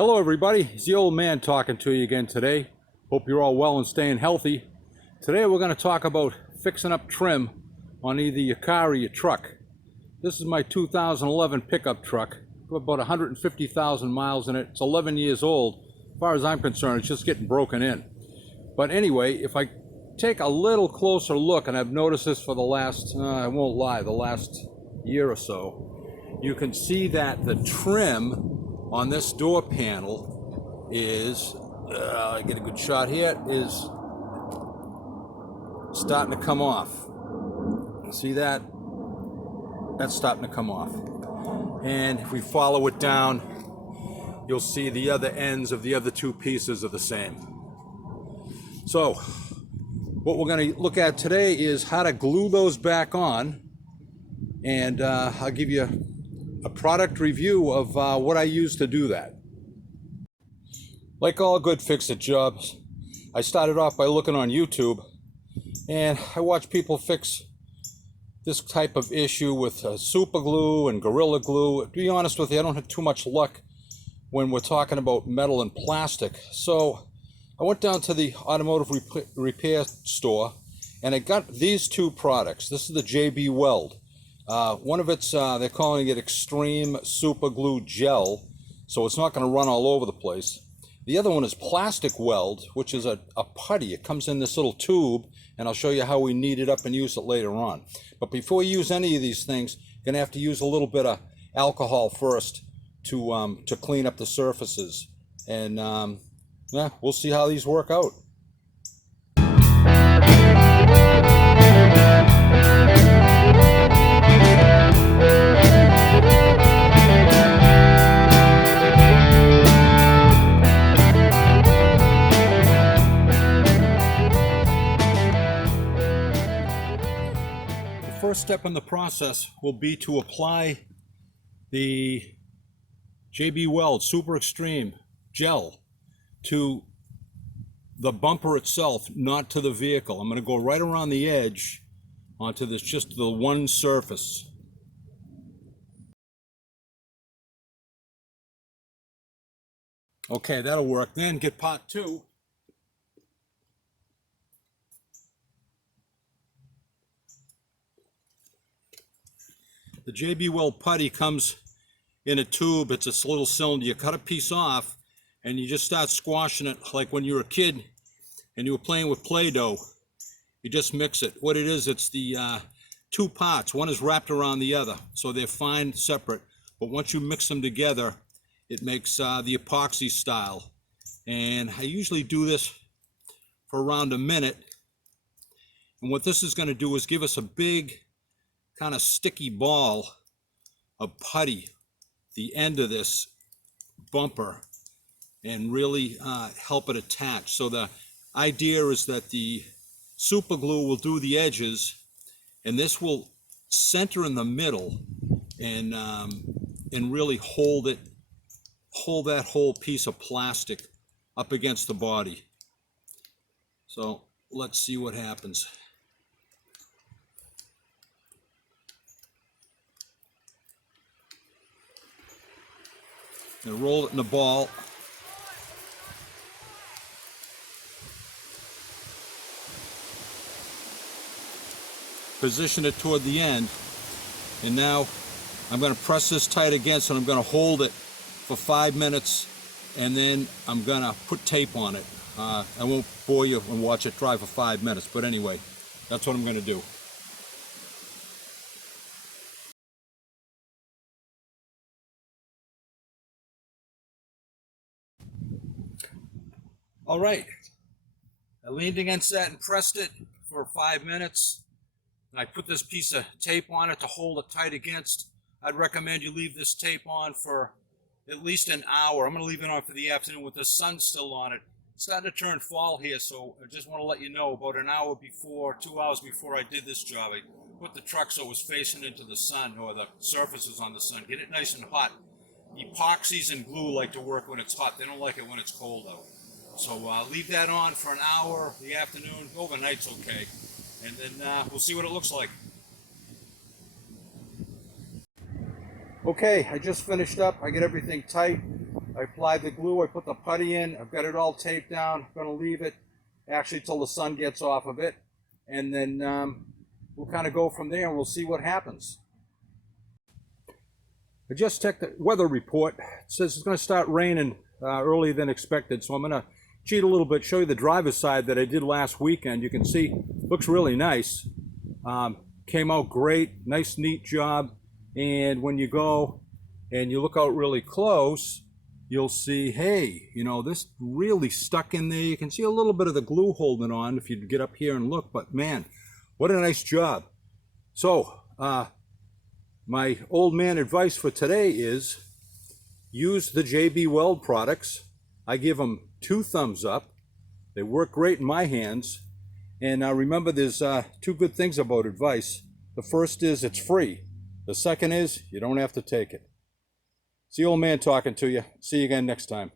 Hello everybody, it's the old man talking to you again today. Hope you're all well and staying healthy. Today we're going to talk about fixing up trim on either your car or your truck. This is my 2011 pickup truck. Got about 150,000 miles in it. It's 11 years old. As far as I'm concerned, it's just getting broken in. But anyway, if I take a little closer look, and I've noticed this for the last, I won't lie, the last year or so, you can see that the trim on this door panel is, I get a good shot here, is starting to come off. See that? That's starting to come off. And if we follow it down, you'll see the other ends of the other two pieces are the same. So what we're going to look at today is how to glue those back on, and I'll give you a product review of what I use to do that. Like all good fix-it jobs, I started off by looking on YouTube, and I watch people fix this type of issue with super glue and Gorilla Glue. To be honest with you, I don't have too much luck when we're talking about metal and plastic. So I went down to the automotive repair store, and I got these two products. This is the JB Weld. One of it's, they're calling it Extreme Super Glue Gel, so it's not going to run all over the place. The other one is Plastic Weld, which is a putty. It comes in this little tube, and I'll show you how we knead it up and use it later on. But before you use any of these things, you're going to have to use a little bit of alcohol first to clean up the surfaces. And yeah, we'll see how these work out. The first step in the process will be to apply the JB Weld Super Extreme Gel to the bumper itself, not to the vehicle. I'm going to go right around the edge onto this, just the one surface. Okay, that'll work. Then get part two. The JB Weld putty comes in a tube. It's a little cylinder. You cut a piece off and you just start squashing it like when you were a kid and you were playing with Play-Doh. You just mix it. What it is, it's the two parts. One is wrapped around the other, so they're fine separate. But once you mix them together, it makes the epoxy style. And I usually do this for around a minute. And what this is going to do is give us a big kind of sticky ball of putty, the end of this bumper, and really help it attach. So the idea is that the super glue will do the edges, and this will center in the middle and really hold that whole piece of plastic up against the body. So let's see what happens. And roll it in a ball. Position it toward the end, and now I'm going to press this tight against, and I'm going to hold it for 5 minutes, and then I'm going to put tape on it. I won't bore you and watch it dry for 5 minutes, but anyway, that's what I'm going to do. All right, I leaned against that and pressed it for 5 minutes. I put this piece of tape on it to hold it tight against. I'd recommend you leave this tape on for at least an hour. I'm going to leave it on for the afternoon with the sun still on it. It's starting to turn fall here, so I just want to let you know about an hour before, 2 hours before I did this job, I put the truck so it was facing into the sun, or the surfaces on the sun. Get it nice and hot. Epoxies and glue like to work when it's hot. They don't like it when it's cold out. So leave that on for an hour, the afternoon. Overnight's okay. And then we'll see what it looks like. Okay, I just finished up. I get everything tight. I applied the glue, I put the putty in, I've got it all taped down. I'm gonna leave it actually till the sun gets off of it. And then we'll kind of go from there and we'll see what happens. I just checked the weather report. It says it's gonna start raining earlier than expected. So I'm gonna cheat a little bit, show you the driver's side that I did last weekend. You can see, looks really nice. Came out great, nice neat job. And when you go and you look out really close, you'll see, hey, you know, this really stuck in there. You can see a little bit of the glue holding on if you get up here and look, but man, what a nice job. So my old man advice for today is use the JB Weld products. I give them 2 thumbs up. They work great in my hands. And remember, there's 2 good things about advice. The first is it's free. The second is you don't have to take it. It's the old man talking to you. See you again next time.